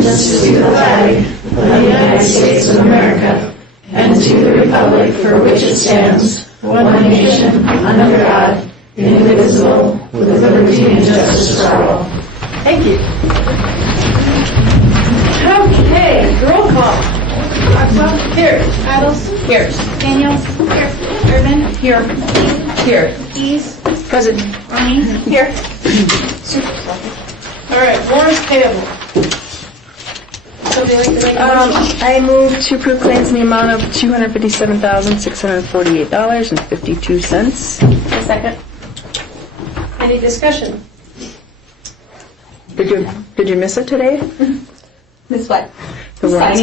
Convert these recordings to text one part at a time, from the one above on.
allegiance to the flag of the United States of America and to the republic for which it stands, one nation, under God, indivisible, with liberty and justice for all. Thank you. Okay, roll call. Rockwell? Here. Addles? Here. Daniels? Here. Urban? Here. Here. Keys? Present. Ronnie? Here. All right, warrants payable. Somebody like to make a motion? I move to approve claims in the amount of $257,648.52. A second. Any discussion? Did you miss it today? Miss what? The warrants.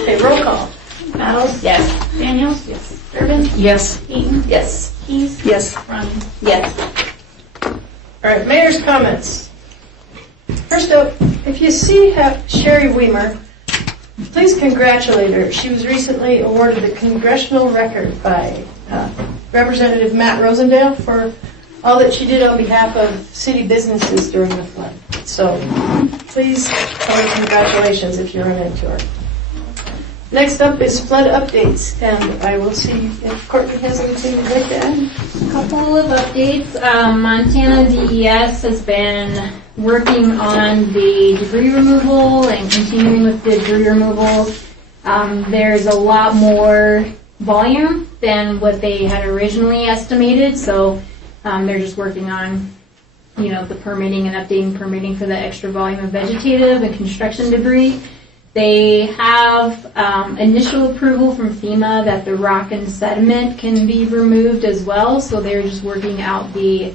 Okay, roll call. Addles? Yes. Daniels? Yes. Urban? Yes. Eaton? Yes. Keys? Yes. Ronnie? Yes. All right, mayor's comments. First up, if you see Sherry Weimer, please congratulate her. She was recently awarded the Congressional Record by Representative Matt Rosendale for all that she did on behalf of city businesses during the flood. So please tell her congratulations if you run into her. Next up is flood updates, and I will see if Courtney has anything you'd like to add. A couple of updates. Montana DES has been working on the debris removal and continuing with the debris removal. There's a lot more volume than what they had originally estimated, so they're just working on, the permitting and updating permitting for the extra volume of vegetative and construction debris. They have initial approval from FEMA that the rock and sediment can be removed as well, so they're just working out the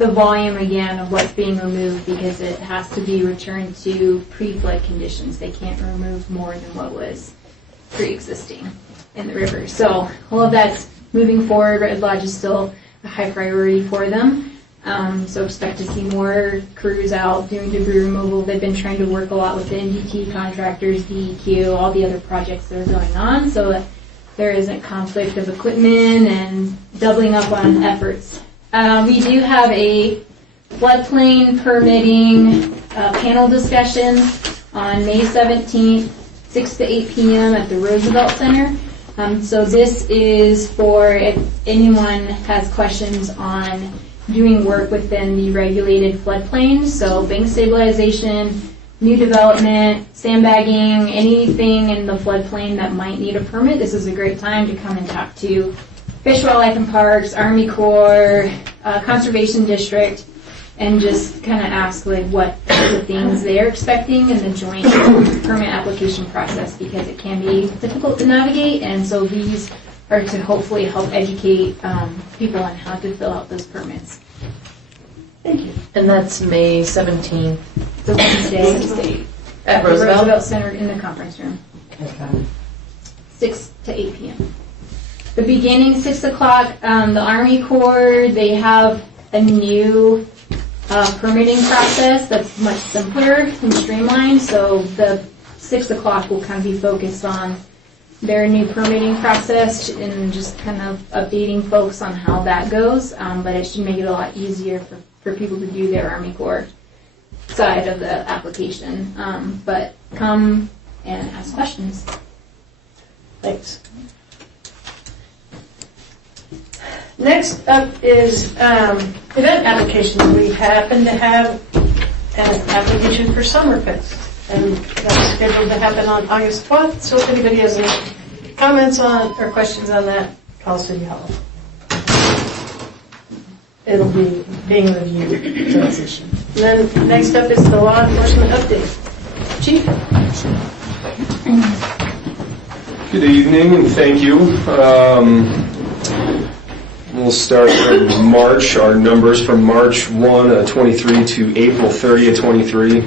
volume again of what's being removed because it has to be returned to pre-flood conditions. They can't remove more than what was pre-existing in the river. So all of that's moving forward. Red Lodge is still a high priority for them. So expect to see more crews out doing debris removal. They've been trying to work a lot with the NDT contractors, DEQ, all the other projects that are going on, so that there isn't conflict of equipment and doubling up on efforts. We do have a floodplain permitting panel discussion on May 17th, 6 to 8 p.m. at the Roosevelt Center. So this is for if anyone has questions on doing work within the regulated floodplain, so bank stabilization, new development, sandbagging, anything in the floodplain that might need a permit. This is a great time to come and talk to Fish, Wildlife and Parks, Army Corps, Conservation District, and just kind of ask what are the things they're expecting in the joint permit application process, because it can be difficult to navigate, and so these are to hopefully help educate people on how to fill out those permits. Thank you. And that's May 17th. The Wednesday At the Roosevelt? Roosevelt Center in the conference room, Okay. 6 to 8 p.m. The beginning, 6 o'clock, the Army Corps, they have a new permitting process that's much simpler and streamlined, so the 6 o'clock will kind of be focused on their new permitting process and just kind of updating folks on how that goes, but it should make it a lot easier for people to do their Army Corps side of the application. But come and ask questions. Thanks. Next up is event applications. We happen to have an application for Summerfest, and that's scheduled to happen on August 12th. So if anybody has any comments on or questions on that, call City Hall. It'll be being reviewed. Transition. And then next up is the law enforcement update. Chief? Good evening and thank you. We'll start in March. Our numbers from March 1, 23 to April 30, 23.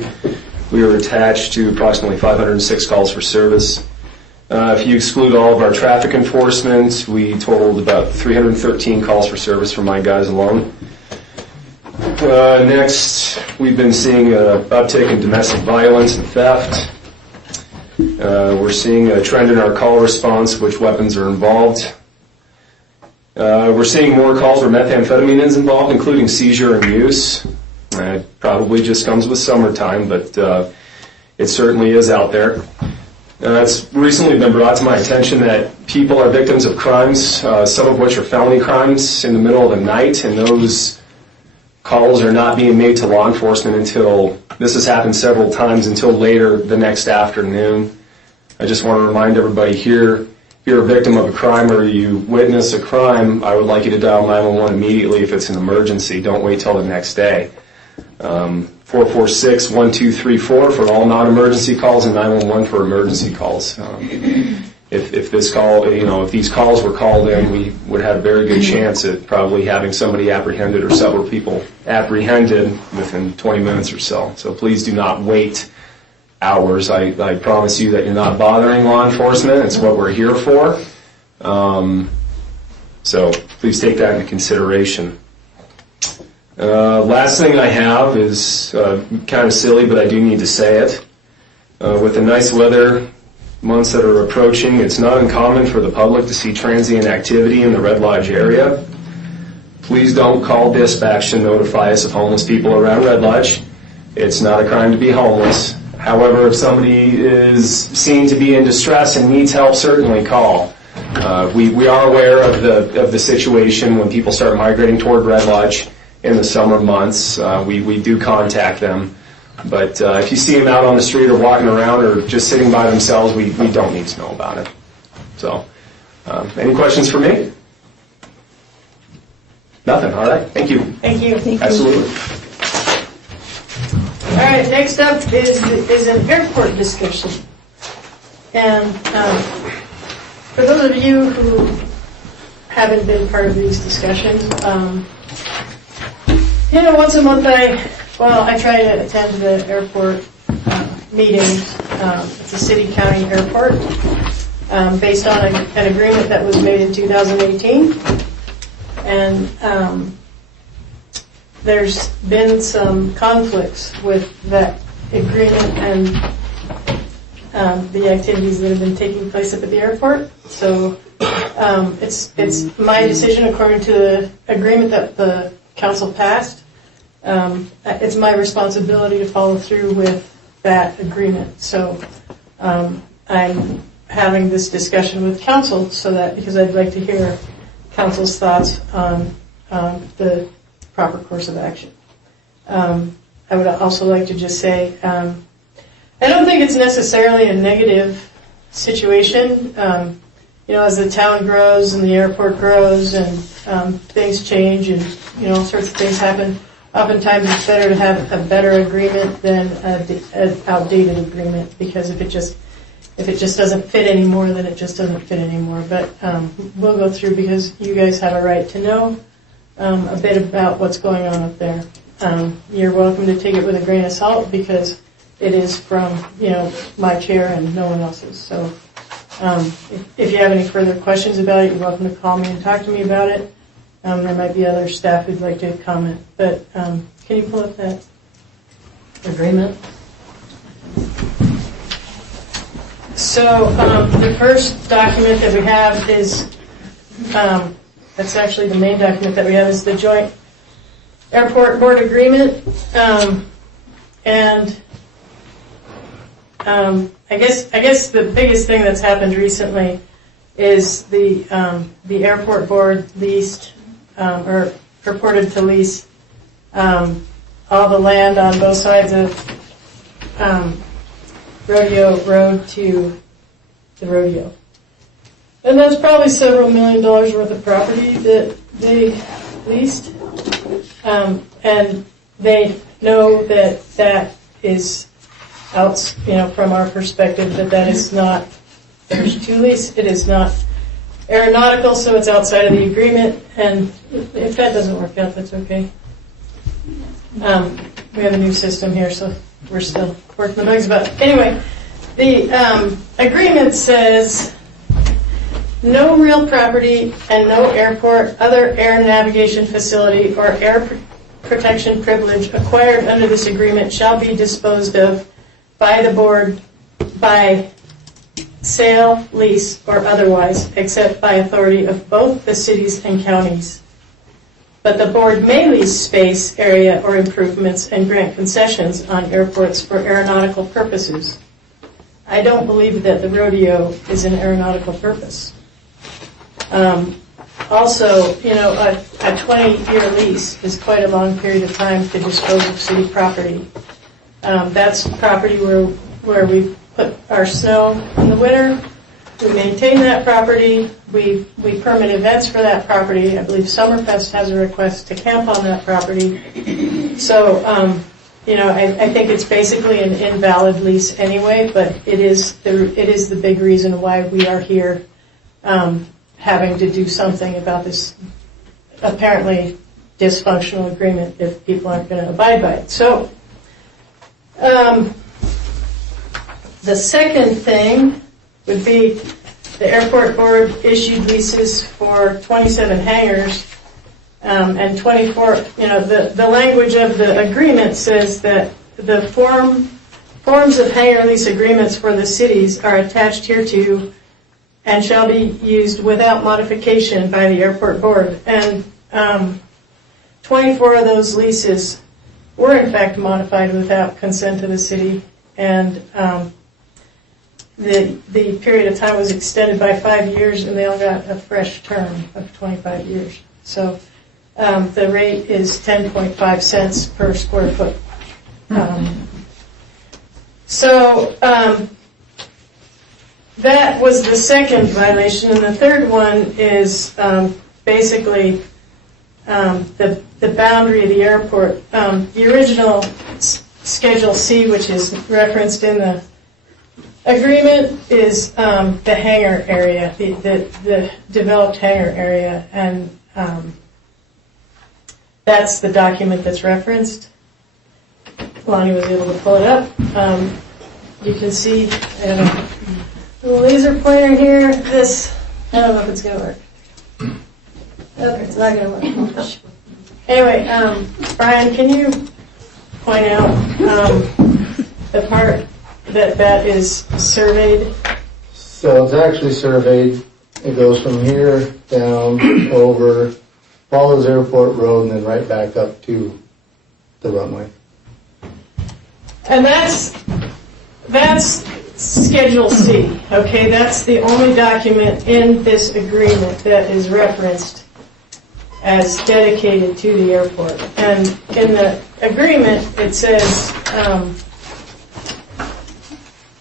We were attached to approximately 506 calls for service. If you exclude all of our traffic enforcement, we totaled about 313 calls for service from my guys alone. Next, we've been seeing an uptick in domestic violence and theft. We're seeing a trend in our call response, which weapons are involved. We're seeing more calls where methamphetamine is involved, including seizure and use. It probably just comes with summertime, but it certainly is out there. It's recently been brought to my attention that people are victims of crimes, some of which are felony crimes, in the middle of the night, and those calls are not being made to law enforcement until, this has happened several times, until later the next afternoon. I just want to remind everybody here, if you're a victim of a crime or you witness a crime, I would like you to dial 911 immediately if it's an emergency. Don't wait till the next day. 446-1234 for all non-emergency calls and 911 for emergency calls. If this call, if these calls were called in, we would have a very good chance at probably having somebody apprehended or several people apprehended within 20 minutes or so. So please do not wait hours. I promise you that you're not bothering law enforcement. It's what we're here for. So please take that into consideration. Last thing I have is kind of silly, but I do need to say it. With the nice weather months that are approaching, it's not uncommon for the public to see transient activity in the Red Lodge area. Please don't call dispatch to notify us of homeless people around Red Lodge. It's not a crime to be homeless. However, if somebody is seen to be in distress and needs help, certainly call. We are aware of the situation when people start migrating toward Red Lodge in the summer months. We do contact them. But if you see them out on the street or walking around or just sitting by themselves, we don't need to know about it. So, any questions for me? Nothing. All right. Thank you. Thank you. Absolutely. All right, next up is an airport discussion. And for those of you who haven't been part of these discussions, once a month I try to attend the airport meetings. It's a city-county airport based on an agreement that was made in 2018. And there's been some conflicts with that agreement and the activities that have been taking place up at the airport. So it's my decision according to the agreement that the council passed. It's my responsibility to follow through with that agreement. So I'm having this discussion with council because I'd like to hear council's thoughts on the proper course of action. I would also like to just say I don't think it's necessarily a negative situation. As the town grows and the airport grows and things change and all sorts of things happen, oftentimes it's better to have a better agreement than an outdated agreement, because if it just doesn't fit anymore, then it just doesn't fit anymore. But we'll go through, because you guys have a right to know a bit about what's going on up there. You're welcome to take it with a grain of salt, because it is from my chair and no one else's. So if you have any further questions about it, you're welcome to call me and talk to me about it. There might be other staff who'd like to comment, but can you pull up that agreement? So the first document that we have is, that's actually the main document that we have, is the joint airport board agreement. I guess the biggest thing that's happened recently is the airport board leased or purported to lease all the land on both sides of Rodeo Road to the rodeo. And that's probably several $1 million worth of property that they leased. And they know that is out, from our perspective, that is not, there's two lease, it is not aeronautical, so it's outside of the agreement. And if that doesn't work out, that's okay. We have a new system here, so we're still working the bugs. But anyway, the agreement says no real property and no airport, other air navigation facility, or air protection privilege acquired under this agreement shall be disposed of by the board by sale, lease, or otherwise, except by authority of both the cities and counties. but the board may lease space, area, or improvements and grant concessions on airports for aeronautical purposes. I don't believe that the rodeo is an aeronautical purpose. Also, a 20-year lease is quite a long period of time to dispose of city property. That's property where we put our snow in the winter. We maintain that property. We permit events for that property. I believe Summerfest has a request to camp on that property. So, I think it's basically an invalid lease anyway, but it is the big reason why we are here, having to do something about this apparently dysfunctional agreement if people aren't going to abide by it. So, the second thing would be the airport board issued leases for 27 hangars, and 24, the language of the agreement says that the forms of hangar lease agreements for the cities are attached hereto and shall be used without modification by the airport board. And 24 of those leases were in fact modified without consent of the city, and the period of time was extended by 5 years, and they all got a fresh term of 25 years. So the rate is 10.5 cents per square foot. That was the second violation, and the third one is basically the boundary of the airport. The original Schedule C, which is referenced in the agreement, is the hangar area, the developed hangar area, and that's the document that's referenced. Lonnie was able to pull it up. You can see I have a laser pointer here. I don't know if it's going to work. Okay, it's not going to work. Anyway, Brian, can you point out the part that is surveyed? So it's actually surveyed. It goes from here down over, follows Airport Road, and then right back up to the runway. And that's Schedule C, okay? That's the only document in this agreement that is referenced as dedicated to the airport. And in the agreement, it says,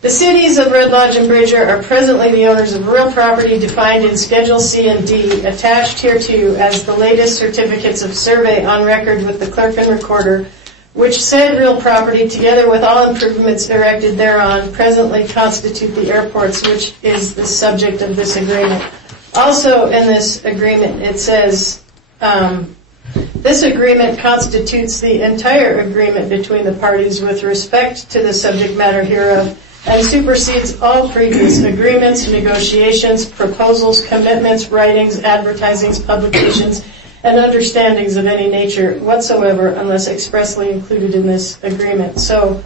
the cities of Red Lodge and Bridger are presently the owners of real property defined in Schedule C and D, attached hereto as the latest certificates of survey on record with the clerk and recorder, which said real property, together with all improvements erected thereon, presently constitute the airports, which is the subject of this agreement. Also in this agreement, it says, this agreement constitutes the entire agreement between the parties with respect to the subject matter hereof, and supersedes all previous agreements, negotiations, proposals, commitments, writings, advertisings, publications, and understandings of any nature whatsoever, unless expressly included in this agreement. So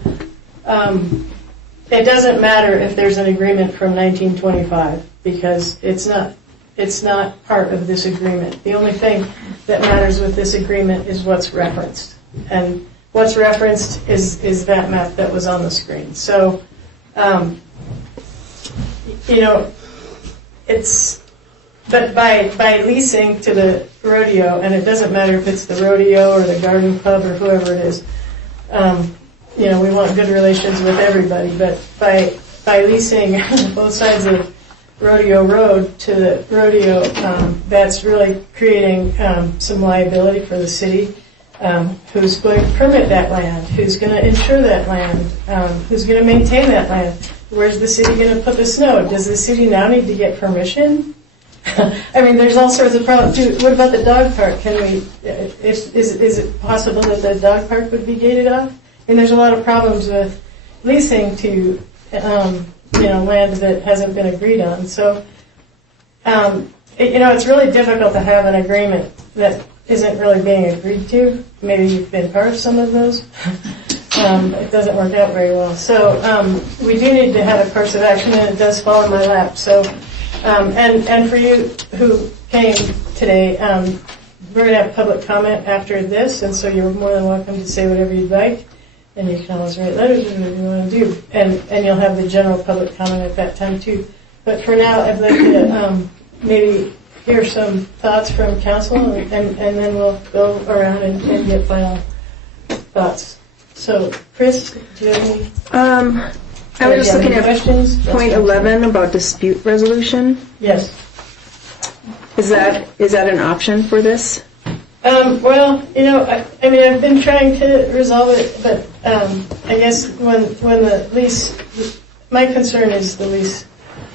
it doesn't matter if there's an agreement from 1925, because it's not part of this agreement. The only thing that matters with this agreement is what's referenced, and what's referenced is that map that was on the screen. So but by leasing to the rodeo, and it doesn't matter if it's the rodeo or the garden club or whoever it is, we want good relations with everybody, but by leasing both sides of Rodeo Road to the rodeo, that's really creating some liability for the city. Who's going to permit that land? Who's going to insure that land? Who's going to maintain that land? Where's the city going to put the snow? Does the city now need to get permission? I mean, there's all sorts of problems. What about the dog park? Is it possible that the dog park would be gated off? And there's a lot of problems with leasing to land that hasn't been agreed on. So it's really difficult to have an agreement that isn't really being agreed to. Maybe you've been part of some of those. It doesn't work out very well. So we do need to have a course of action, and it does fall in my lap. So and for you who came today, we're going to have public comment after this, and so you're more than welcome to say whatever you'd like, and you can always write letters or whatever you want to do, and you'll have the general public comment at that time too. But for now, I'd like to maybe hear some thoughts from council, and then we'll go around and get final thoughts. So, Chris, do you have any? I was just looking at questions? point 11 about dispute resolution. Yes. Is that an option for this? Well, I mean, I've been trying to resolve it, but I guess when the lease, my concern is the lease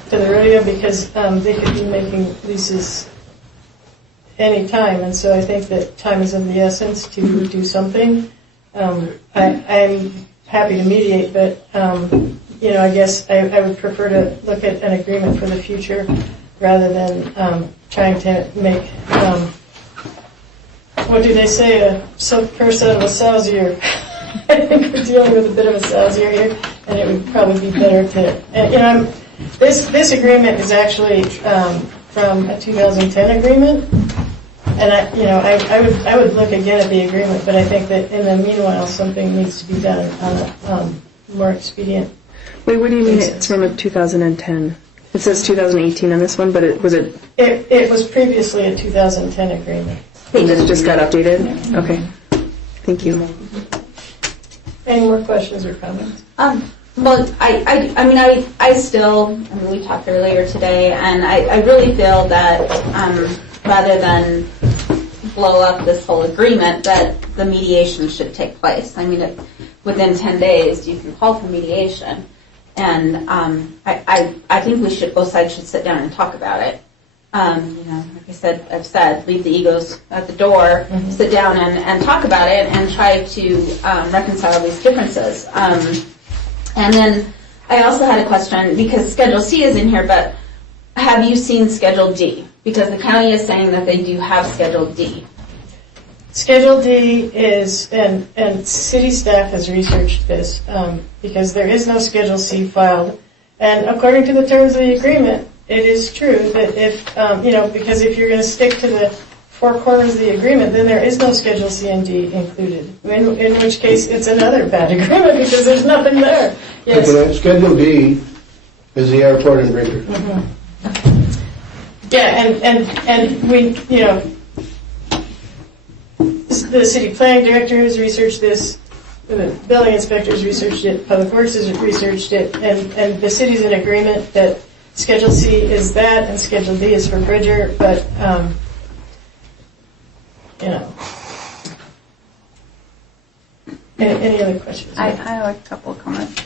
to the rodeo, because they could be making leases any time, and so I think that time is of the essence to do something. I'm happy to mediate, but I guess I would prefer to look at an agreement for the future rather than trying to make, what do they say, a silk purse out of a sow's ear. I think we're dealing with a bit of a sow's ear here, and it would probably be better to, this agreement is actually from a 2010 agreement, and I would look again at the agreement, but I think that in the meanwhile, something needs to be done on a more expedient. Wait, what do you mean it's from a 2010? It says 2018 on this one, but it was. It was previously a 2010 agreement. And then it just got updated? Okay. Thank you. Any more questions or comments? Well, I still, we talked earlier today, and I really feel that rather than blow up this whole agreement, that the mediation should take place. I mean, within 10 days, you can call for mediation. And I think both sides should sit down and talk about it. Like I've said, leave the egos at the door, sit down and talk about it and try to reconcile these differences. And then I also had a question, because Schedule C is in here, but have you seen Schedule D? Because the county is saying that they do have Schedule D. Schedule D is, and city staff has researched this, because there is no Schedule C filed. And according to the terms of the agreement, it is true that if, because if you're going to stick to the four corners of the agreement, then there is no Schedule C and D included. In which case, it's another bad agreement because there's nothing there. Yes. Okay, Schedule D is the airport in Bridger. Yeah, and we, the city planning director has researched this, the building inspector has researched it, public works has researched it, and the city's in agreement that Schedule C is that and Schedule D is for Bridger, but, Any other questions? I have a couple of comments.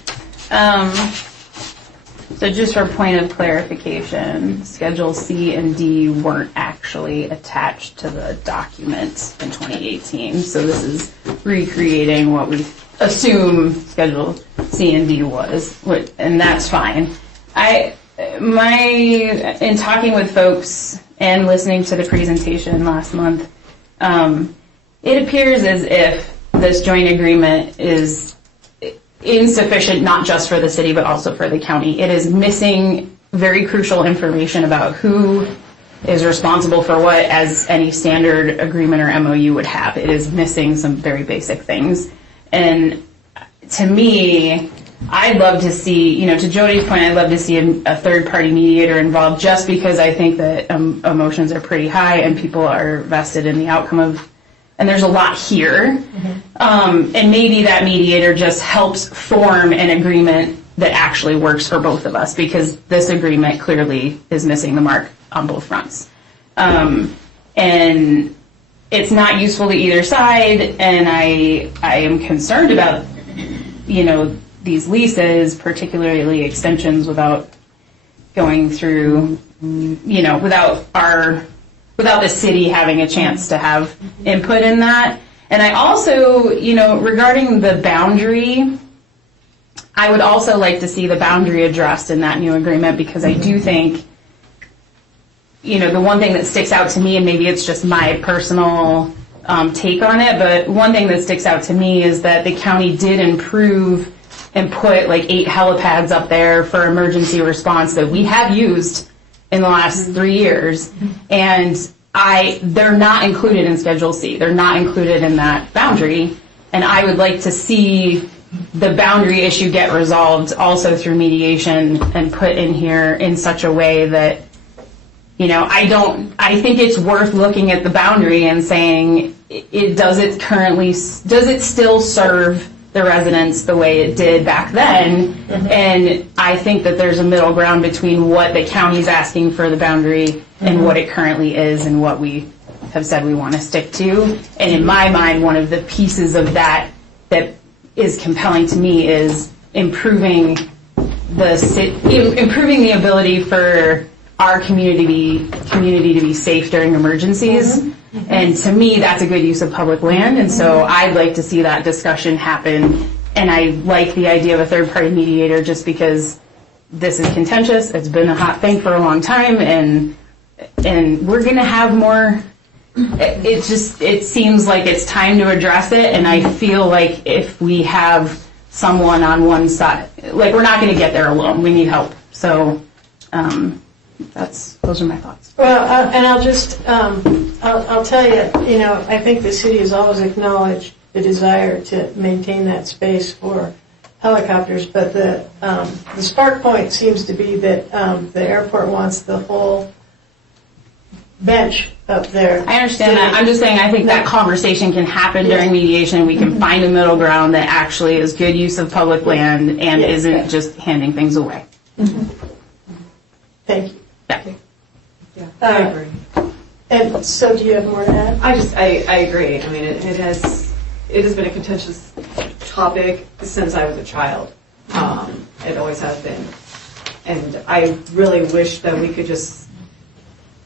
So just for point of clarification, Schedule C and D weren't actually attached to the document in 2018. So this is recreating what we assume Schedule C and D was, and that's fine. In talking with folks and listening to the presentation last month, it appears as if this joint agreement is insufficient, not just for the city, but also for the county. It is missing very crucial information about who is responsible for what, as any standard agreement or MOU would have. It is missing some very basic things. And to me, I'd love to see, to Jody's point, I'd love to see a third-party mediator involved, just because I think that emotions are pretty high and people are vested in the outcome of, and there's a lot here. And maybe that mediator just helps form an agreement that actually works for both of us, because this agreement clearly is missing the mark on both fronts. And it's not useful to either side, and I am concerned about, these leases, particularly extensions, without going through, without the city having a chance to have input in that. And I also, regarding the boundary, I would also like to see the boundary addressed in that new agreement, because I do think, the one thing that sticks out to me, and maybe it's just my personal take on it, but one thing that sticks out to me is that the county did improve and put like 8 helipads up there for emergency response that we have used in the last 3 years. And they're not included in Schedule C. They're not included in that boundary. And I would like to see the boundary issue get resolved also through mediation and put in here in such a way that, I think it's worth looking at the boundary and saying, does it still serve the residents the way it did back then? And I think that there's a middle ground between what the county's asking for the boundary and what it currently is and what we have said we want to stick to. And in my mind, one of the pieces of that is compelling to me is improving the ability for our community to be safe during emergencies. And to me, that's a good use of public land. And so I'd like to see that discussion happen. And I like the idea of a third-party mediator just because this is contentious. It's been a hot thing for a long time, and we're going to have more. It seems like it's time to address it, and I feel like if we have someone on one side, like, we're not going to get there alone. We need help. So those are my thoughts. Well, and I'll just, I'll tell you, I think the city has always acknowledged the desire to maintain that space for helicopters, but the spark point seems to be that the airport wants the whole bench up there. I understand that. I'm just saying I think that conversation can happen during mediation. We can find a middle ground that actually is good use of public land and isn't just handing things away. Thank you. Yeah, I agree. And so do you have more to add? I agree. I mean, it has been a contentious topic since I was a child. It always has been. And I really wish that we could just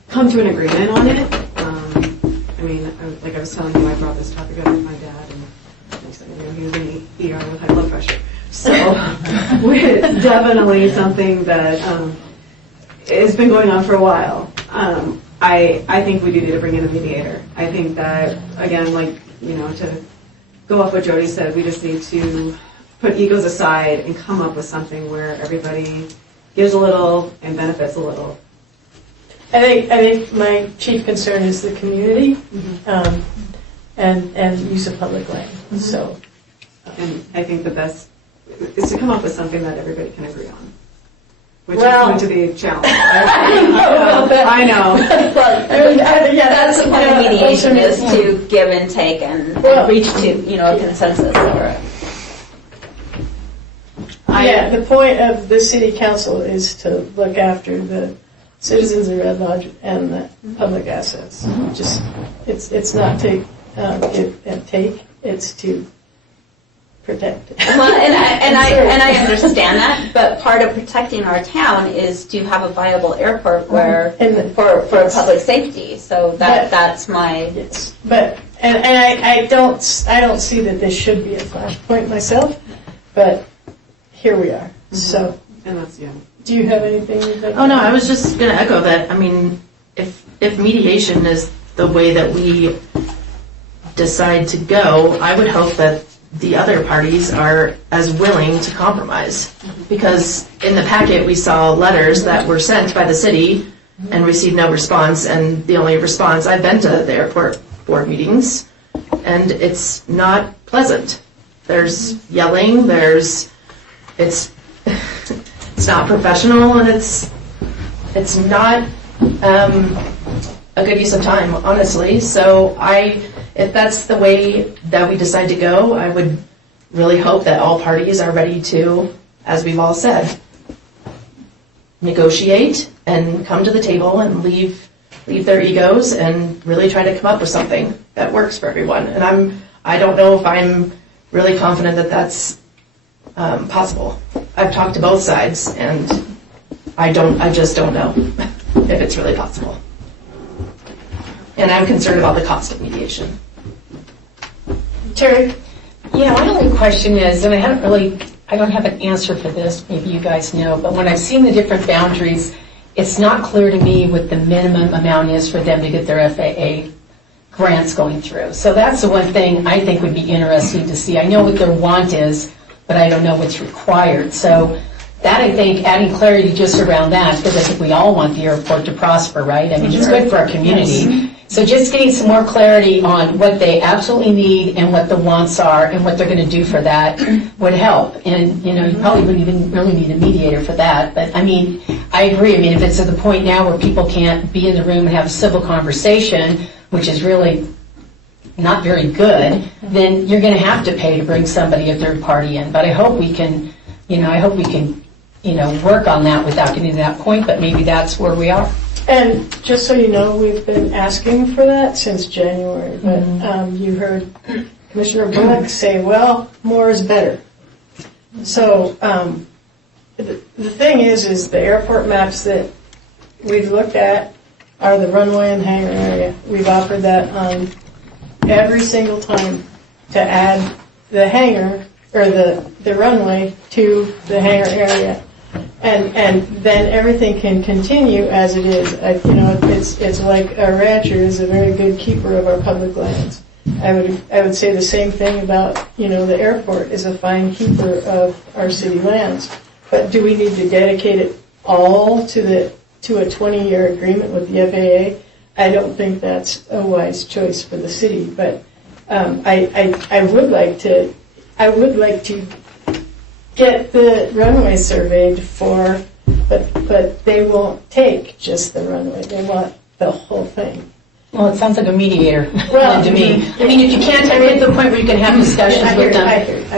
come to an agreement on it. I mean, like I was telling you, I brought this topic up with my dad, and next thing you know, he was in the ER with high blood pressure. So it's definitely something that has been going on for a while. I think we do need to bring in a mediator. I think that, again, to go off what Jody said, we just need to put egos aside and come up with something where everybody gives a little and benefits a little. I think my chief concern is the community and use of public land. So, and I think the best is to come up with something that everybody can agree on, which is going to be a challenge. I know. That's the point of mediation, is to give and take and reach to a consensus over it. The point of the city council is to look after the citizens of Red Lodge and the public assets. Just it's not to give and take; it's to protect. Well, and I understand that, but part of protecting our town is to have a viable airport where for public safety. So that's my. But I don't see that this should be a flashpoint myself, but here we are. So. And that's Do you have anything you'd like to Oh, no, I was just going to echo that. I mean, if mediation is the way that we decide to go, I would hope that the other parties are as willing to compromise. Because in the packet, we saw letters that were sent by the city and received no response. And the only response, I've been to the airport board meetings, and it's not pleasant. There's yelling, it's not professional, and it's not a good use of time, honestly. So if that's the way that we decide to go, I would really hope that all parties are ready to, as we've all said, negotiate and come to the table and leave their egos and really try to come up with something that works for everyone. And I don't know if I'm really confident that that's possible. I've talked to both sides, and I just don't know if it's really possible. And I'm concerned about the cost of mediation. Terry? Yeah, my only question is, and I don't have an answer for this, maybe you guys know, but when I've seen the different boundaries, it's not clear to me what the minimum amount is for them to get their FAA grants going through. So that's the one thing I think would be interesting to see. I know what their want is, but I don't know what's required. So that, I think, adding clarity just around that, because I think we all want the airport to prosper, right? I mean, it's good for our community. So just getting some more clarity on what they absolutely need and what the wants are and what they're going to do for that would help. And, you probably wouldn't even really need a mediator for that. But, I agree. If it's at the point now where people can't be in the room and have a civil conversation, which is really not very good, then you're going to have to pay to bring somebody, a third party in. But I hope we can, work on that without getting to that point, but maybe that's where we are. And just so you know, we've been asking for that since January, but you heard Commissioner Bullock say, well, more is better. So the thing is the airport maps that we've looked at are the runway and hangar area. We've offered that on every single time to add the hangar or the runway to the hangar area. And then everything can continue as it is. It's like a rancher is a very good keeper of our public lands. I would say the same thing about, the airport is a fine keeper of our city lands. But do we need to dedicate it all to a 20-year agreement with the FAA? I don't think that's a wise choice for the city. But I would like to get the runway surveyed but they won't take just the runway. They want the whole thing. Well, it sounds like a mediator Well, to me. If you can't get to the point where you can have discussions with them,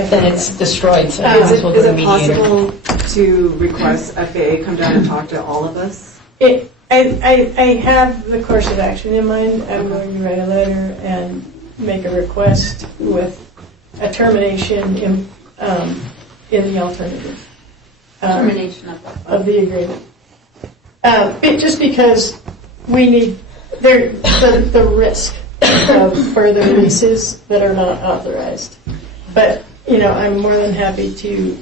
then it's destroyed. So Is it mediator. possible to request FAA come down and talk to all of us? I have the course of action in mind. I'm going to write a letter and make a request with a termination in the alternative. Termination of the agreement. Just because we need the risk of further leases that are not authorized. But I'm more than happy to.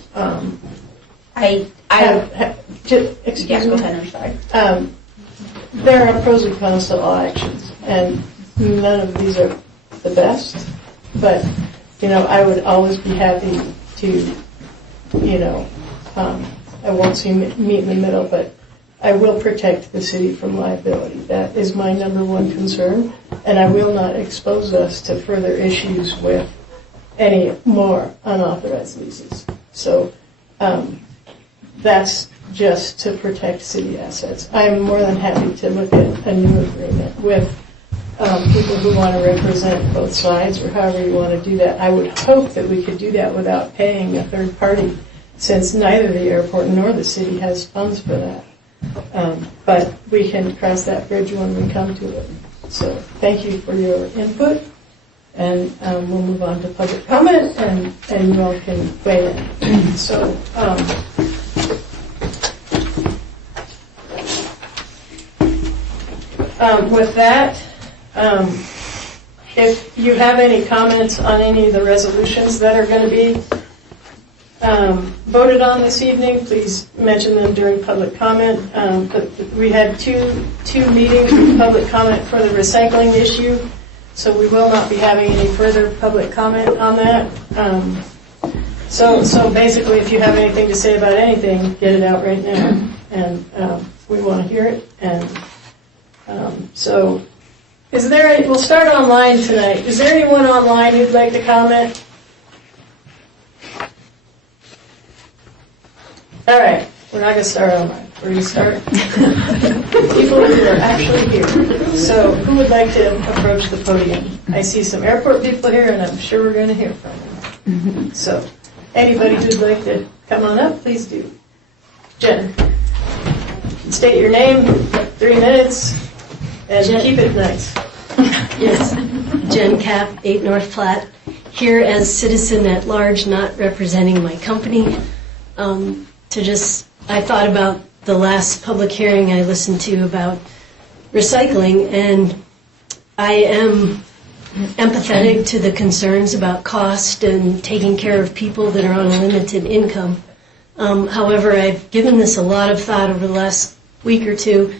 Excuse me. Go ahead. I'm sorry. There are pros and cons to all actions, and none of these are the best. But I would always be happy to. I won't see meet in the middle, but I will protect the city from liability. That is my number one concern, and I will not expose us to further issues with any more unauthorized leases. So that's just to protect city assets. I'm more than happy to look at a new agreement with people who want to represent both sides or however you want to do that. I would hope that we could do that without paying a third party, since neither the airport nor the city has funds for that. But we can cross that bridge when we come to it. So thank you for your input, and we'll move on to public comment, and you all can weigh in. So with that, if you have any comments on any of the resolutions that are going to be voted on this evening, please mention them during public comment. But we had two meetings with public comment for the recycling issue, so we will not be having any further public comment on that. So basically, if you have anything to say about anything, get it out right now, and we want to hear it. And so, we'll start online tonight. Is there anyone online who'd like to comment? All right, we're not going to start online. We're going to start people who are actually here. So who would like to approach the podium? I see some airport people here, and I'm sure we're going to hear from them. So anybody who'd like to come on up, please do. Jen, state your name, 3 minutes, and keep it nice. Yes, Jen Kapp, 8 North Platte, here as citizen at large, not representing my company. I thought about the last public hearing I listened to about recycling, and I am empathetic to the concerns about cost and taking care of people that are on a limited income. However, I've given this a lot of thought over the last week or two,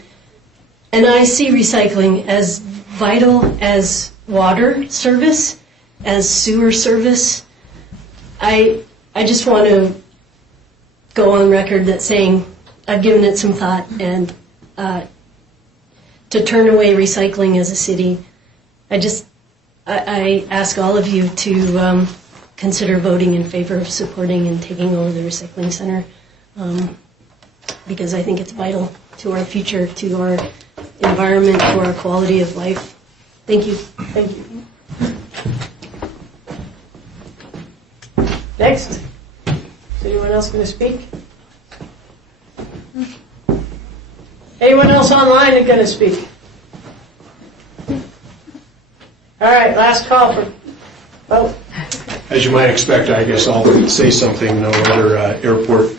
and I see recycling as vital as water service, as sewer service. I just want to go on record that saying I've given it some thought, and to turn away recycling as a city. I ask all of you to consider voting in favor of supporting and taking over the recycling center, because I think it's vital to our future, to our environment, to our quality of life. Thank you. Thank you. Next. Is anyone else going to speak? Anyone else online is going to speak? All right, last call for vote. As you might expect, I guess I'll say something. No other airport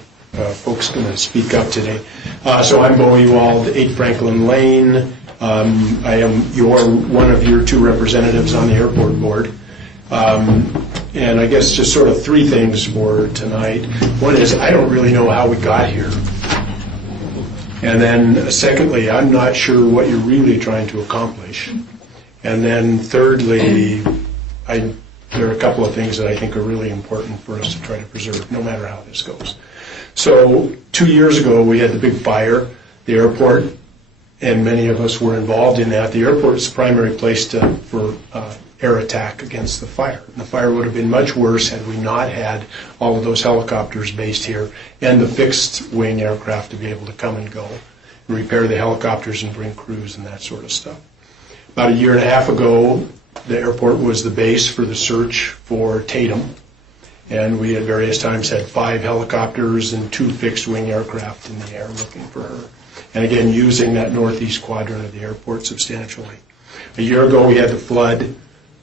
folks going to speak up today. So I'm Bo Ewald, 8 Franklin Lane. I am one of your 2 representatives on the airport board. And I guess just sort of 3 things for tonight. One is I don't really know how we got here. And then secondly, I'm not sure what you're really trying to accomplish. And then thirdly, there are a couple of things that I think are really important for us to try to preserve, no matter how this goes. So 2 years ago, we had the big fire. The airport, and many of us were involved in that. The airport's the primary place for air attack against the fire. And the fire would have been much worse had we not had all of those helicopters based here and the fixed wing aircraft to be able to come and go and repair the helicopters and bring crews and that sort of stuff. About a year and a half ago, the airport was the base for the search for Tatum, and we at various times had 5 helicopters and 2 fixed wing aircraft in the air looking for her. And again, using that northeast quadrant of the airport substantially. A year ago, we had the flood.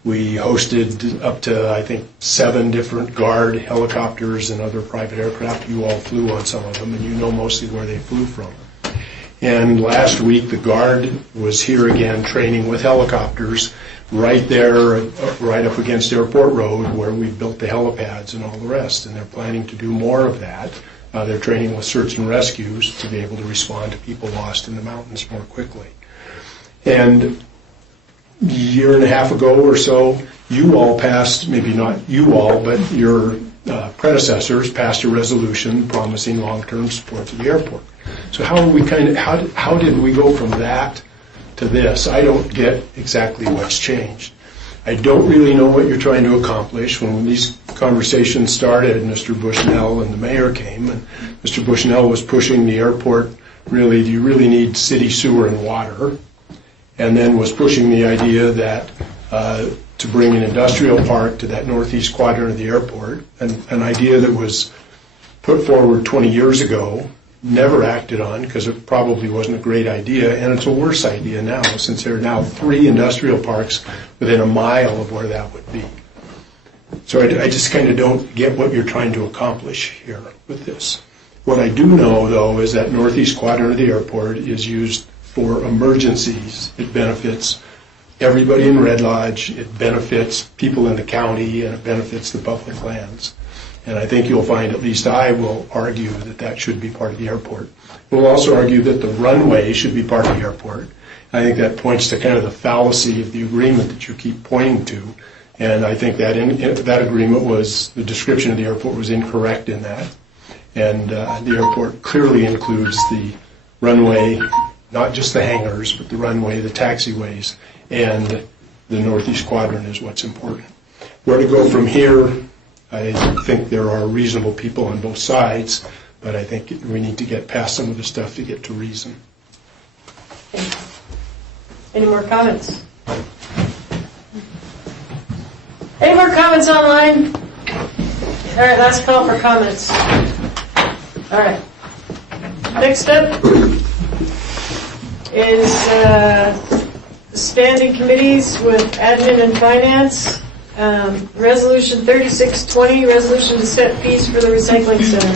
We hosted up to, I think, 7 different Guard helicopters and other private aircraft. You all flew on some of them, and you know mostly where they flew from. And last week, the Guard was here again training with helicopters right there, right up against Airport Road, where we built the helipads and all the rest. And they're planning to do more of that. They're training with search and rescues to be able to respond to people lost in the mountains more quickly. And a year and a half ago or so, you all passed, maybe not you all, but your predecessors passed a resolution promising long-term support to the airport. So how did we go from that to this? I don't get exactly what's changed. I don't really know what you're trying to accomplish. When these conversations started, Mr. Bushnell and the mayor came, and Mr. Bushnell was pushing the airport, really, do you really need city sewer and water? And then was pushing the idea that to bring an industrial park to that northeast quadrant of the airport, an idea that was put forward 20 years ago, never acted on because it probably wasn't a great idea, and it's a worse idea now since there are now 3 industrial parks within a mile of where that would be. So I just kind of don't get what you're trying to accomplish here with this. What I do know, though, is that northeast quadrant of the airport is used for emergencies. It benefits everybody in Red Lodge, it benefits people in the county, and it benefits the public lands. And I think you'll find, at least I will argue, that that should be part of the airport. We'll also argue that the runway should be part of the airport. I think that points to kind of the fallacy of the agreement that you keep pointing to. And I think that that agreement was, the description of the airport was incorrect in that. And the airport clearly includes the runway, not just the hangars, but the runway, the taxiways, and the northeast quadrant is what's important. Where to go from here? I think there are reasonable people on both sides, but I think we need to get past some of the stuff to get to reason. Any more comments? Any more comments online? All right, last call for comments. All right. Next up is standing committees with admin and finance. Resolution 3620, resolution to set fees for the recycling center.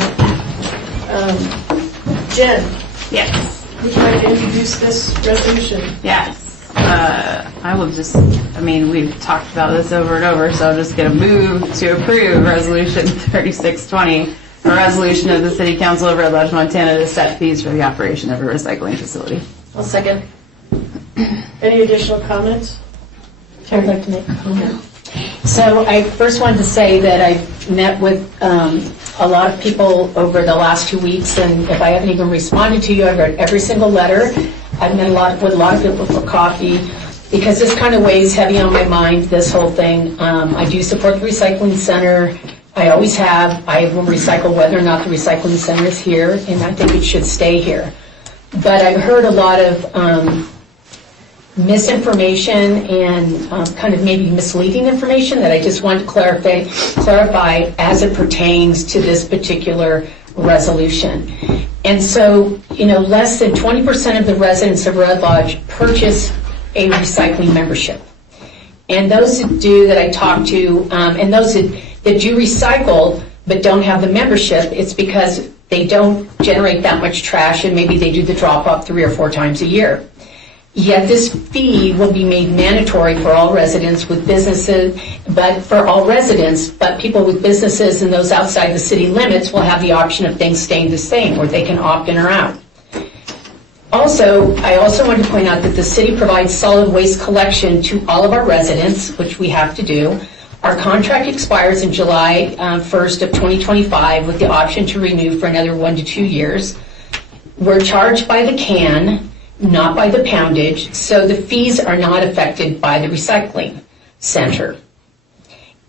Jen? Yes. Would you like to introduce this resolution? Yes. I will just, we've talked about this over and over, so I'm just going to move to approve Resolution 3620, a resolution of the City Council of Red Lodge, Montana to set fees for the operation of a recycling facility. I'll second. Any additional comments? I'd like to make a comment. So I first wanted to say that I've met with a lot of people over the last 2 weeks, and if I haven't even responded to you, I've read every single letter. I've met with a lot of people for coffee, because this kind of weighs heavy on my mind, this whole thing. I do support the recycling center. I always have. I will recycle whether or not the recycling center is here, and I think it should stay here. But I've heard a lot of misinformation and kind of maybe misleading information that I just wanted to clarify as it pertains to this particular resolution. And so, less than 20% of the residents of Red Lodge purchase a recycling membership. And those that I talk to, and those that do recycle but don't have the membership, it's because they don't generate that much trash, and maybe they do the drop-off 3 or 4 times a year. Yet this fee will be made mandatory for all residents with businesses, but people with businesses and those outside the city limits will have the option of things staying the same, where they can opt in or out. Also, I also want to point out that the city provides solid waste collection to all of our residents, which we have to do. Our contract expires in July 1st of 2025 with the option to renew for another 1 to 2 years. We're charged by the can, not by the poundage, so the fees are not affected by the recycling center.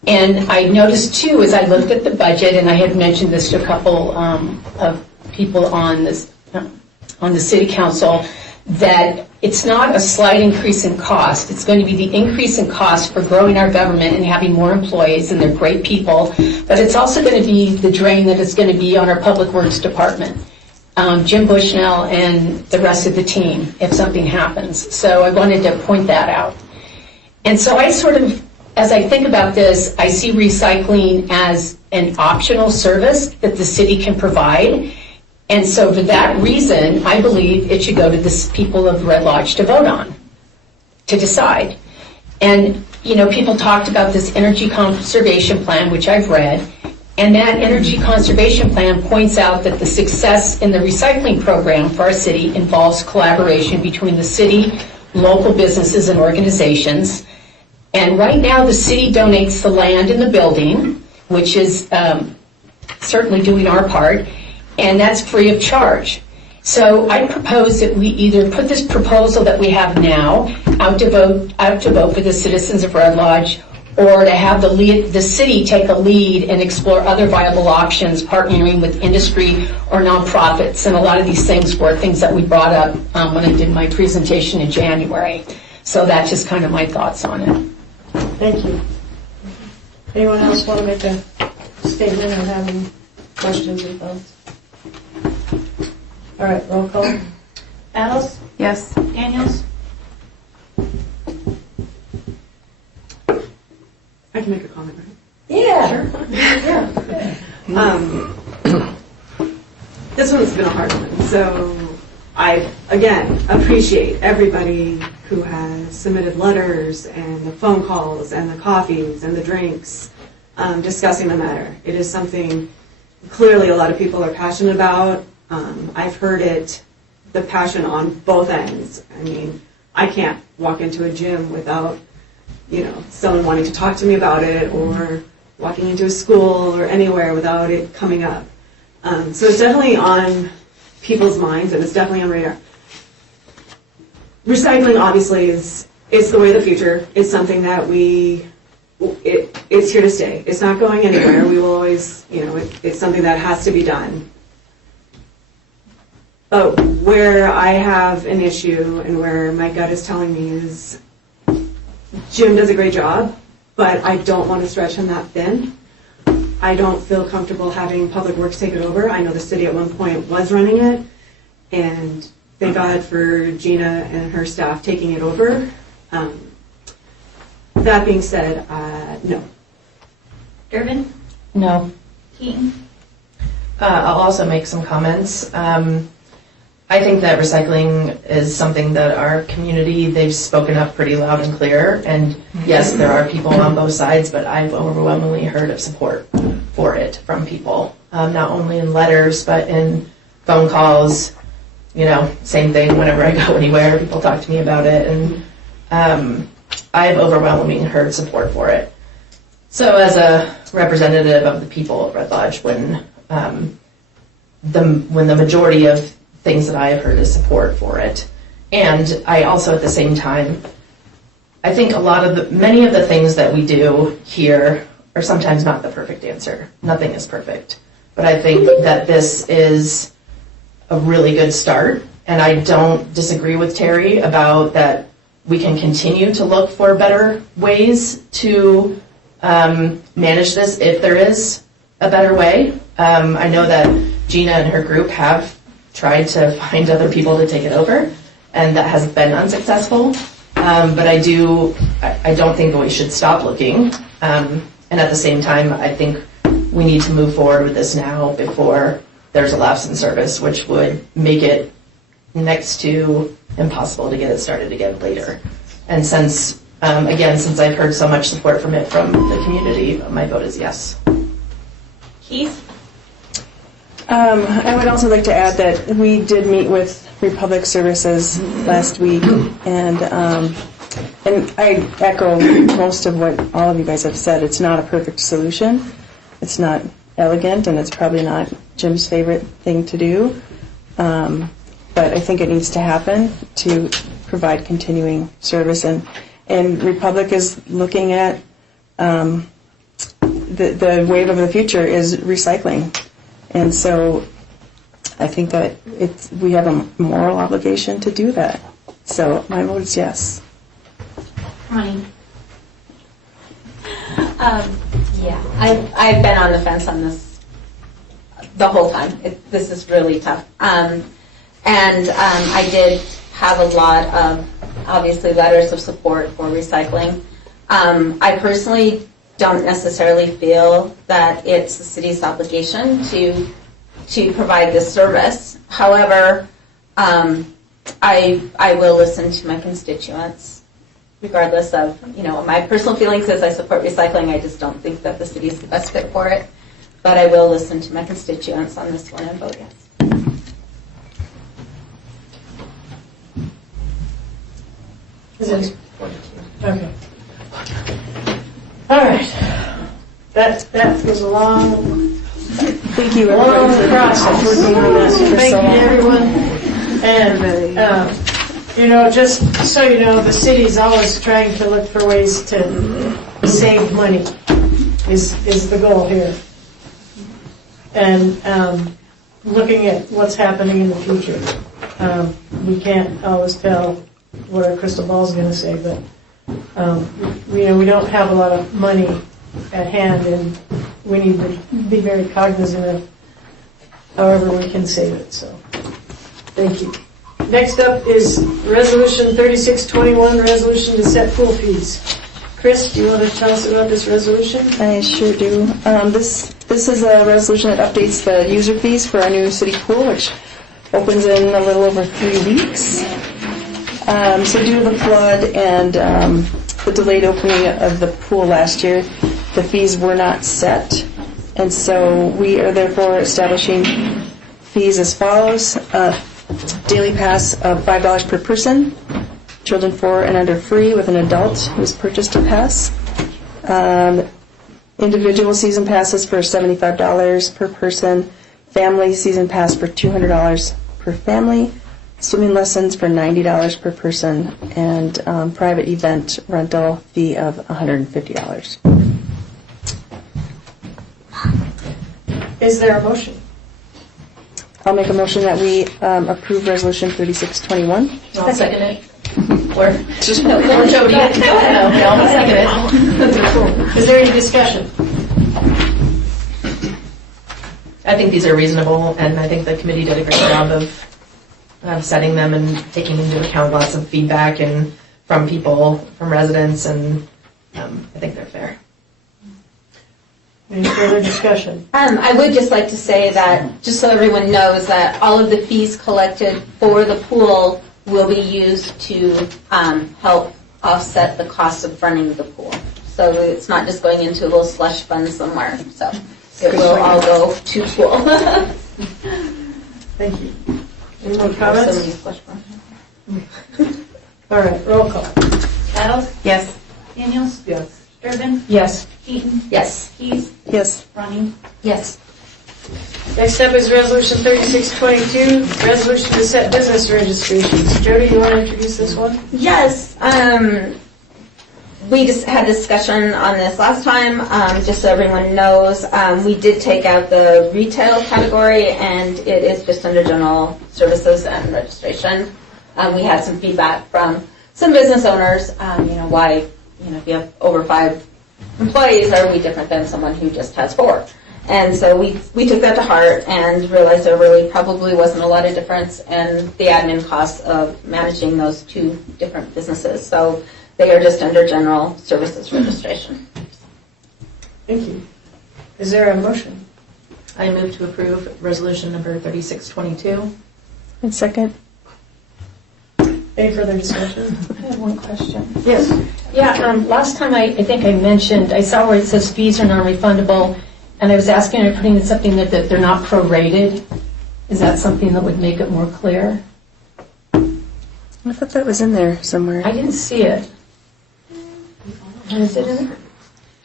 And I noticed too, as I looked at the budget, and I had mentioned this to a couple of people on the city council, that it's not a slight increase in cost. It's going to be the increase in cost for growing our government and having more employees, and they're great people, but it's also going to be the drain that it's going to be on our public works department. Jim Bushnell and the rest of the team, if something happens. So I wanted to point that out. And so I as I think about this, I see recycling as an optional service that the city can provide. And so for that reason, I believe it should go to the people of Red Lodge to vote on, to decide. And, people talked about this energy conservation plan, which I've read, and that energy conservation plan points out that the success in the recycling program for our city involves collaboration between the city, local businesses, and organizations. And right now, the city donates the land in the building, which is certainly doing our part, and that's free of charge. So I propose that we either put this proposal that we have now out to vote for the citizens of Red Lodge, or to have the city take a lead and explore other viable options, partnering with industry or nonprofits. And a lot of these things were things that we brought up when I did my presentation in January. So that's just kind of my thoughts on it. Thank you. Anyone else want to make a statement or have any questions or thoughts? All right, roll call. Battles? Yes. Daniels? I can make a comment, right? Yeah. This one's been a hard one, so I, again, appreciate everybody who has submitted letters and the phone calls and the coffees and the drinks discussing the matter. It is something clearly a lot of people are passionate about. I've heard the passion on both ends. I mean, I can't walk into a gym without someone wanting to talk to me about it, or walking into a school or anywhere without it coming up. So it's definitely on people's minds, and it's definitely on radar. Recycling obviously is the way of the future. It's something that it's here to stay. It's not going anywhere. We will always, it's something that has to be done. But where I have an issue and where my gut is telling me is, Jim does a great job, but I don't want to stretch him that thin. I don't feel comfortable having Public Works take it over. I know the city at one point was running it, and thank God for Gina and her staff taking it over. That being said, no. Durbin? No. Keaton? I'll also make some comments. I think that recycling is something that our community, they've spoken up pretty loud and clear. And yes, there are people on both sides, but I've overwhelmingly heard of support for it from people, not only in letters, but in phone calls. Same thing whenever I go anywhere, people talk to me about it. And I've overwhelmingly heard support for it. So as a representative of the people of Red Lodge, when the majority of things that I have heard is support for it, And I also, at the same time, I think many of the things that we do here are sometimes not the perfect answer. Nothing is perfect. But I think that this is a really good start. And I don't disagree with Terry about that we can continue to look for better ways to manage this if there is a better way. I know that Gina and her group have tried to find other people to take it over, and that has been unsuccessful. But I don't think that we should stop looking. And at the same time, I think we need to move forward with this now before there's a lapse in service, which would make it next to impossible to get it started again later. And since I've heard so much support from the community, my vote is yes. Keith? I would also like to add that we did meet with Republic Services last week, and I echo most of what all of you guys have said. It's not a perfect solution. It's not elegant, and it's probably not Jim's favorite thing to do. But I think it needs to happen to provide continuing service. And Republic is looking at the wave of the future is recycling. And so I think that we have a moral obligation to do that. So my vote is yes. Ronnie? Yeah, I've been on the fence on this the whole time. This is really tough. And I did have a lot of, obviously, letters of support for recycling. I personally don't necessarily feel that it's the city's obligation to provide this service. However, I will listen to my constituents, regardless of, my personal feelings as I support recycling. I just don't think that the city is the best fit for it. But I will listen to my constituents on this one and vote yes. Okay. All right. That was a long, Thank you, long everybody, process. for working on this for Thank so you, long. everyone. And, just so you know, the city's always trying to look for ways to save money is the goal here. And looking at what's happening in the future. We can't always tell what our crystal ball is going to say, but we don't have a lot of money at hand, and we need to be very cognizant of however we can save it. So, thank you. Next up is Resolution 3621, resolution to set pool fees. Chris, do you want to tell us about this resolution? I sure do. This is a resolution that updates the user fees for our new city pool, which opens in a little over 3 weeks. So due to the flood and the delayed opening of the pool last year, the fees were not set. And so we are therefore establishing fees as follows. Daily pass of $5 per person. Children 4 and under free with an adult who's purchased a pass. Individual season passes for $75 per person. Family season pass for $200 per family. Swimming lessons for $90 per person. And private event rental fee of $150. Is there a motion? I'll make a motion that we approve Resolution 3621. I'll second it. Or Jody. I'll second it. Is there any discussion? I think these are reasonable, and I think the committee did a great job of setting them and taking into account lots of feedback and from people, from residents, and I think they're fair. Any further discussion? I would just like to say that, just so everyone knows, that all of the fees collected for the pool will be used to help offset the cost of running the pool. So it's not just going into a little slush fund somewhere. So it will all go to pool. Thank you. Any more comments? All right, roll call. Battles? Yes. Daniels? Yes. Durbin? Yes. Keaton? Yes. Keys? Yes. Ronnie? Yes. Next up is Resolution 3622, resolution to set business registrations. Jody, you want to introduce this one? Yes, we just had discussion on this last time, just so everyone knows. We did take out the retail category, and it is just under general services and registration. We had some feedback from some business owners, why, if you have over 5 employees, are we different than someone who just has 4? And so we took that to heart and realized there really probably wasn't a lot of difference in the admin costs of managing those 2 different businesses. So they are just under general services registration. Thank you. Is there a motion? I move to approve resolution number 3622. And second? Any further discussion? I have one question. Yes. Yeah, last time I think I mentioned, I saw where it says fees are non-refundable, and I was asking, are putting in something that they're not prorated? Is that something that would make it more clear? I thought that was in there somewhere. I didn't see it. Is it in there?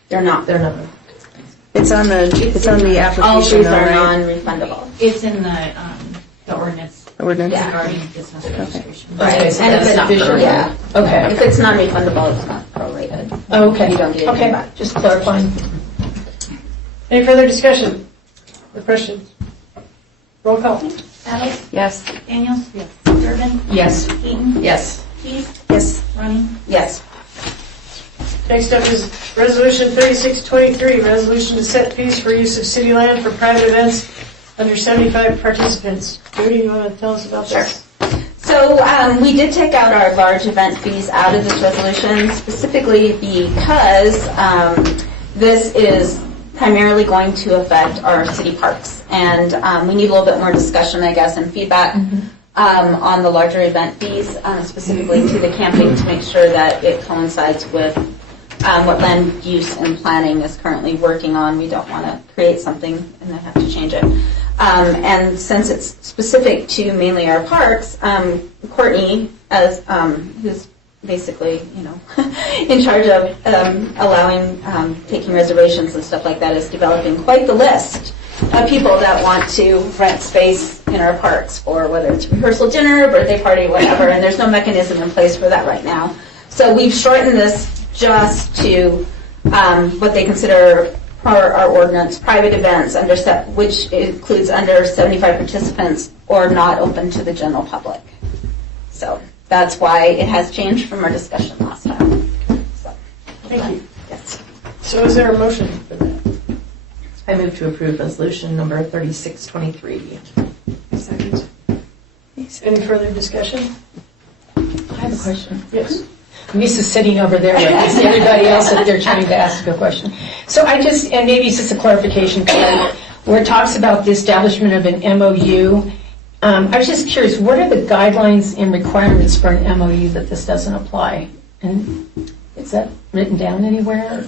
They're not. It's on the application. All fees though, are right? non-refundable. It's in the ordinance Ordinance? Yeah. regarding business registration. Okay, so And that's if not it's, prorated. yeah, Okay. if it's non-refundable, it's not prorated. Okay. You don't get anything Okay, back. just clarifying. Any further discussion or questions? Roll call. Adams? Yes. Daniels? Yes. Durbin? Yes. Eaton? Yes. Keith? Yes. Ronnie? Yes. Next up is Resolution 3623, resolution to set fees for use of city land for private events under 75 participants. Jody, you want to tell us about this? So we did take out our large event fees out of this resolution specifically because this is primarily going to affect our city parks. And we need a little bit more discussion, I guess, and feedback on the larger event fees, specifically to the camping, to make sure that it coincides with what land use and planning is currently working on. We don't want to create something and then have to change it. And since it's specific to mainly our parks, Courtney, as who's basically, in charge of allowing, taking reservations and stuff like that, is developing quite the list of people that want to rent space in our parks for whether it's rehearsal dinner, birthday party, whatever, and there's no mechanism in place for that right now. So we've shortened this just to what they consider our ordinance private events, which includes under 75 participants or not open to the general public. So that's why it has changed from our discussion last time. So, Thank you. yes. So is there a motion for that? I move to approve resolution number 3623. Second. Any further discussion? I have a question. Yes. I'm used to sitting over there with everybody else if they're trying to ask a question. So and maybe it's just a clarification, where it talks about the establishment of an MOU. I was just curious, what are the guidelines and requirements for an MOU that this doesn't apply? And is that written down anywhere?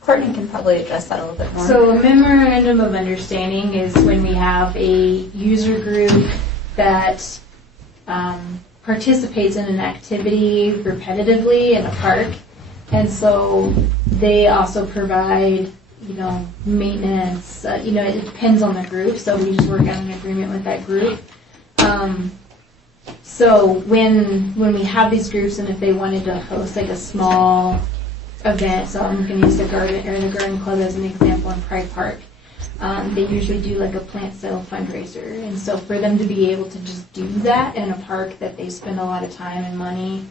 Courtney can probably address that a little bit more. So a memorandum of understanding is when we have a user group that participates in an activity repetitively in a park, and so they also provide, maintenance. It depends on the group, so we just work out an agreement with that group. So when we have these groups, and if they wanted to host like a small event, so I'm going to use the Garden Club as an example in Pride Park. They usually do like a plant sale fundraiser, and so for them to be able to just do that in a park that they spend a lot of time and money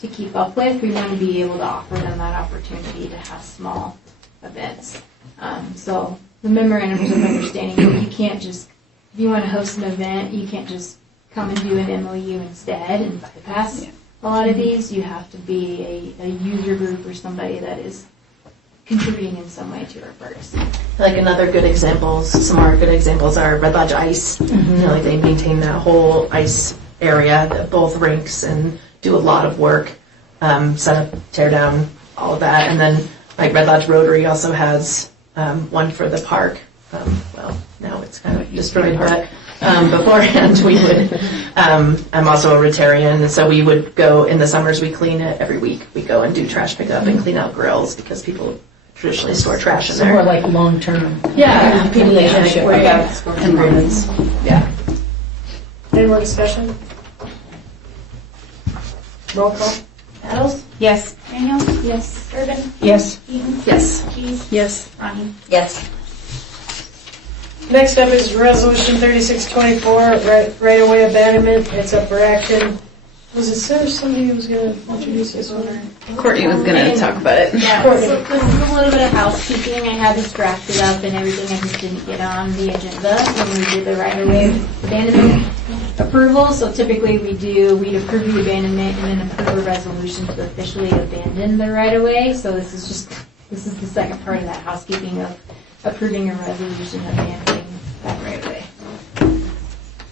to keep up with, we want to be able to offer them that opportunity to have small events. So the memorandums of understanding, you can't just, if you want to host an event, you can't just come and do an MOU instead and bypass a lot of these. You have to be a user group or somebody that is contributing in some way to our parks. Like another good examples, some more good examples are Red Lodge Ice. Like they maintain that whole ice area, both rinks, and do a lot of work, set up, tear down, all of that. And then like Red Lodge Rotary also has one for the park. Well, now it's kind of destroyed, but beforehand we would, I'm also a Rotarian, so we would go, in the summers we clean it every week. We go and do trash pickup and clean out grills because people traditionally store trash in So more there. like long-term. Yeah, relationship. where you have agreements. Yeah. Any more discussion? Roll call? Battles? Yes. Daniels? Yes. Durbin? Yes. Eaton? Yes. Keys? Yes. Ronnie? Yes. Next up is Resolution 3624, right-of-way abandonment. It's up for action. Was it Sarah, somebody who was going to introduce this one? Courtney was going to talk about it. Yeah, so this is a little bit of housekeeping. I had this drafted up and everything. I just didn't get on the agenda when we did the right-of-way abandonment approval. So typically we'd approve the abandonment and then approve a resolution to officially abandon the right-of-way. So this is the second part of that housekeeping of approving a resolution abandoning that right-of-way.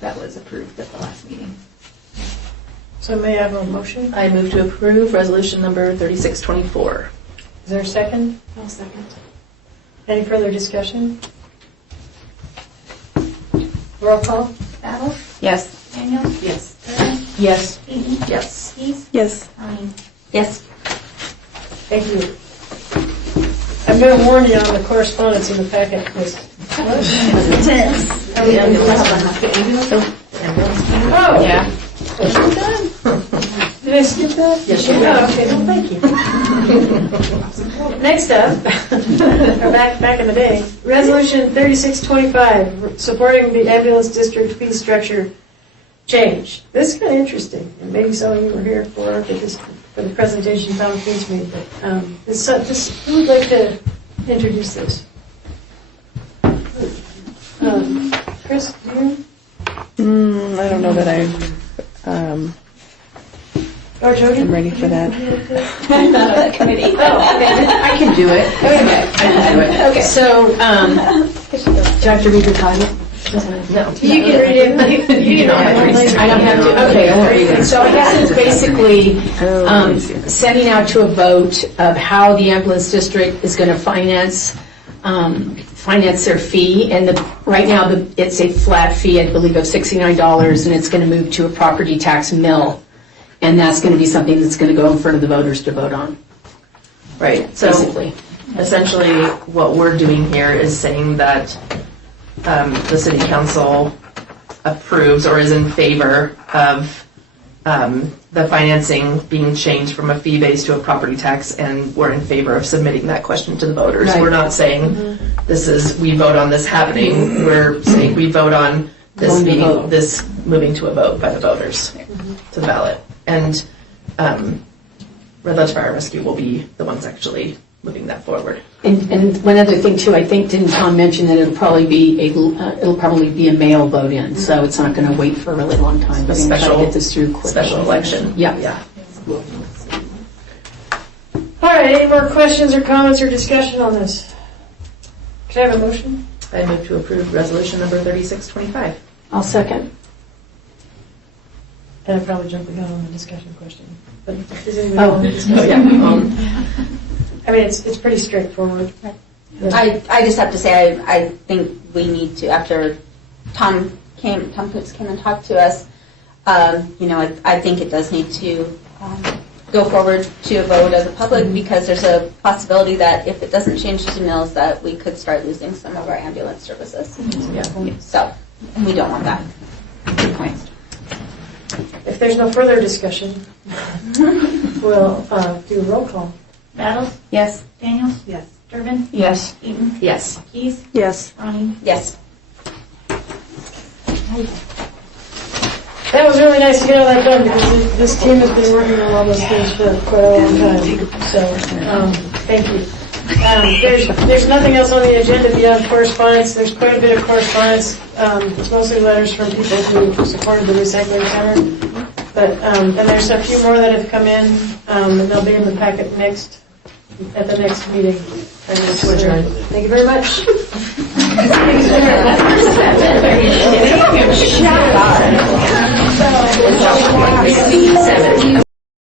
That was approved at the last meeting. So may I have a motion? I move to approve resolution number 3624. Is there a second? I'll second. Any further discussion? Roll call? Battles? Yes. Daniels? Yes. Durbin? Yes. Eaton? Yes. Keys? Yes. Ronnie? Yes. Thank you. I'm going to warn you on the correspondence in the packet. Oh. Yeah. Did I skip that? Yes, you did. Oh, okay, well, thank you. Next up, or back in the day, Resolution 3625, supporting the ambulance district fee structure change. This is kind of interesting, and maybe some of you were here for the presentation Tom Keats made, but who would like to introduce this? Chris, do you? I don't know that Or Jody? I'm ready for that. Committee. I can do it. Okay. I can do it. Okay. So, do I have to read the title? No. You can read it. You don't have to read it. I don't have to, okay, I won't read it. So I guess it's basically sending out to a vote of how the ambulance district is going to finance their fee. And right now, it's a flat fee, I believe, of $69, and it's going to move to a property tax mill. And that's going to be something that's going to go in front of the voters to vote on, Right. So basically. essentially, what we're doing here is saying that the city council approves or is in favor of the financing being changed from a fee base to a property tax, and we're in favor of submitting that question to the voters. Right. We're not saying we vote on this happening. We're saying we vote on this moving to a vote by the voters to the ballot. And Red Lodge Fire Rescue will be the ones actually moving that forward. And one other thing too, I think, didn't Tom mention that it'll probably be a mail vote in, so it's not going to wait for a really long time. But we're gonna try to get this through quickly. Special election. Yeah. Yeah. All right, any more questions or comments or discussion on this? Can I have a motion? I move to approve resolution number 3625. I'll second. And I'm probably jumping out on the discussion question. But does anybody want to discuss? I mean, it's pretty straightforward. I just have to say, I think we need to, after Tom Poots came and talked to us, I think it does need to go forward to a vote as a public, because there's a possibility that if it doesn't change to mills, that we could start losing some of our ambulance services. So, and we don't want that. Good point. If there's no further discussion, we'll do a roll call. Battles? Yes. Daniels? Yes. Durbin? Yes. Eaton? Yes. Keys? Yes. Ronnie? Yes. That was really nice to get all that done, because this team has been working on all those things for quite a long time. So, thank you. There's nothing else on the agenda beyond correspondence. There's quite a bit of correspondence. It's mostly letters from people who supported the recycling center. But and there's a few more that have come in, and they'll be in the packet at the next meeting. Thank you very much. Shout out.